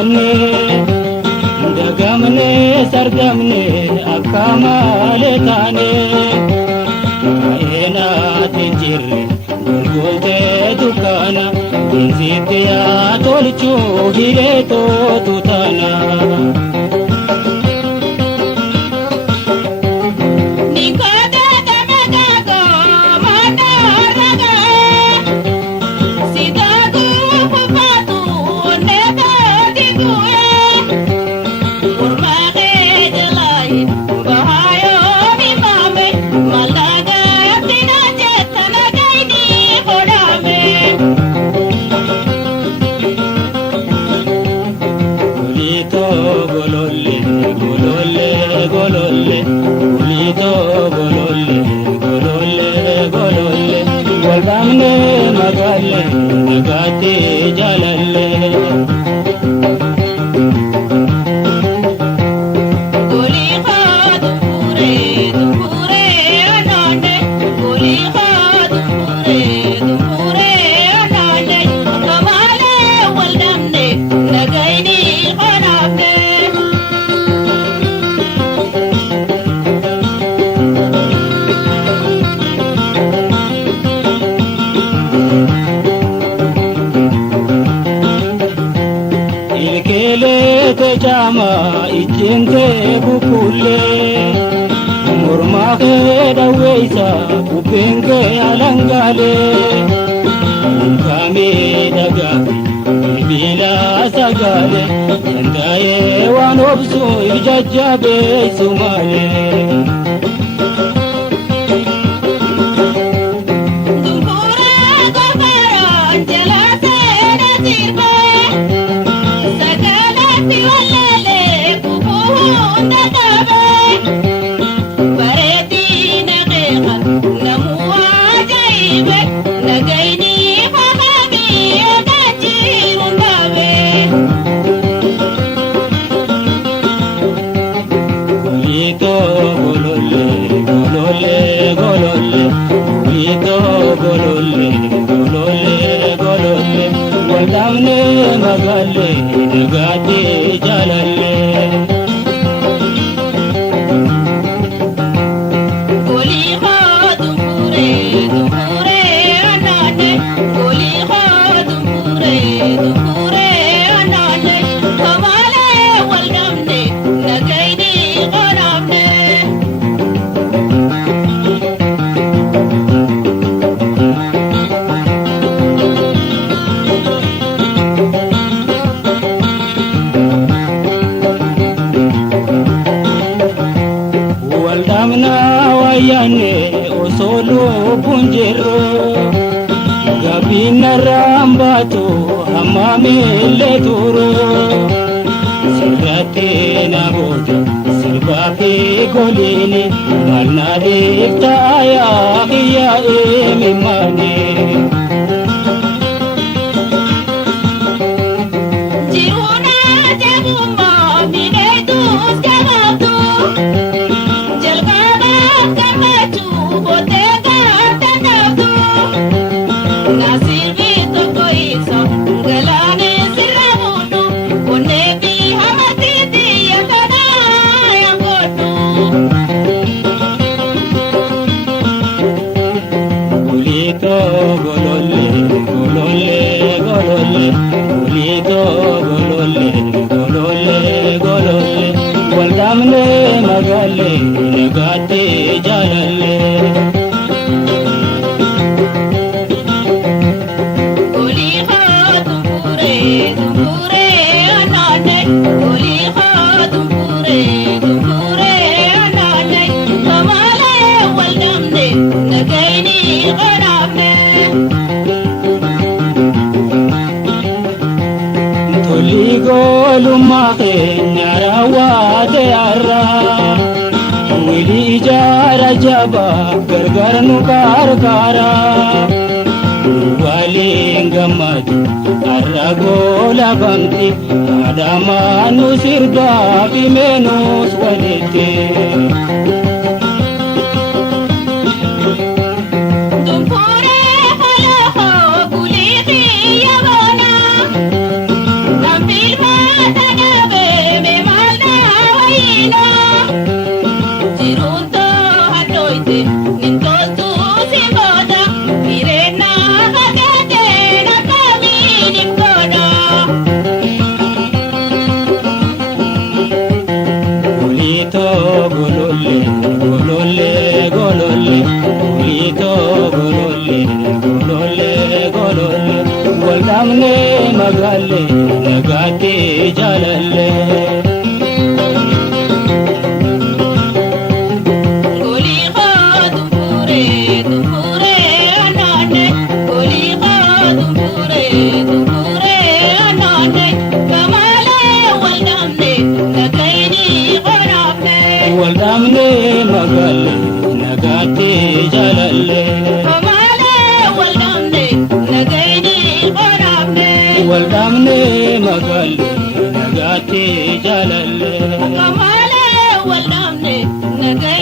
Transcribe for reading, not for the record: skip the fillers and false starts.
nyaanne dagamne sargamne akka malee taane ena tinjirre golgoltee dukkaana insitti yaa tolchuu hireetoo tutana. Walbamne magalle nagate jalalle goli khadu pure anande goli khadu pure anande kamale waldamne nagaini khanafne jama ijinte bukule murma ke daweisa ubenge alangale kami daga bila sagale andaye wanobsu ijajabe sumale walbamne magalle nagate jalalle goli khadu pure anande goli khadu pure anande kamale waldamne nagaini khanafne wayane osolo punjero gabina rambato hamame le turo sirate na boja sirbafe golini malna devta ya hiya emimane jiruna jagumma binetus gagatu walbamne magalle nagate jalalle goli khadu pure anande goli khadu pure anande kamale waldamne nagaini khanafne toli golumma narawate arra wili jara jaba gargar nu karkara wali gamadu arra gola bamti adama nu sirda bimenus walite Nambil waldamne magalle nagate jalalle waldamne magalle nagate jalalle waldamne magalle nagate jalalle waldamne nagate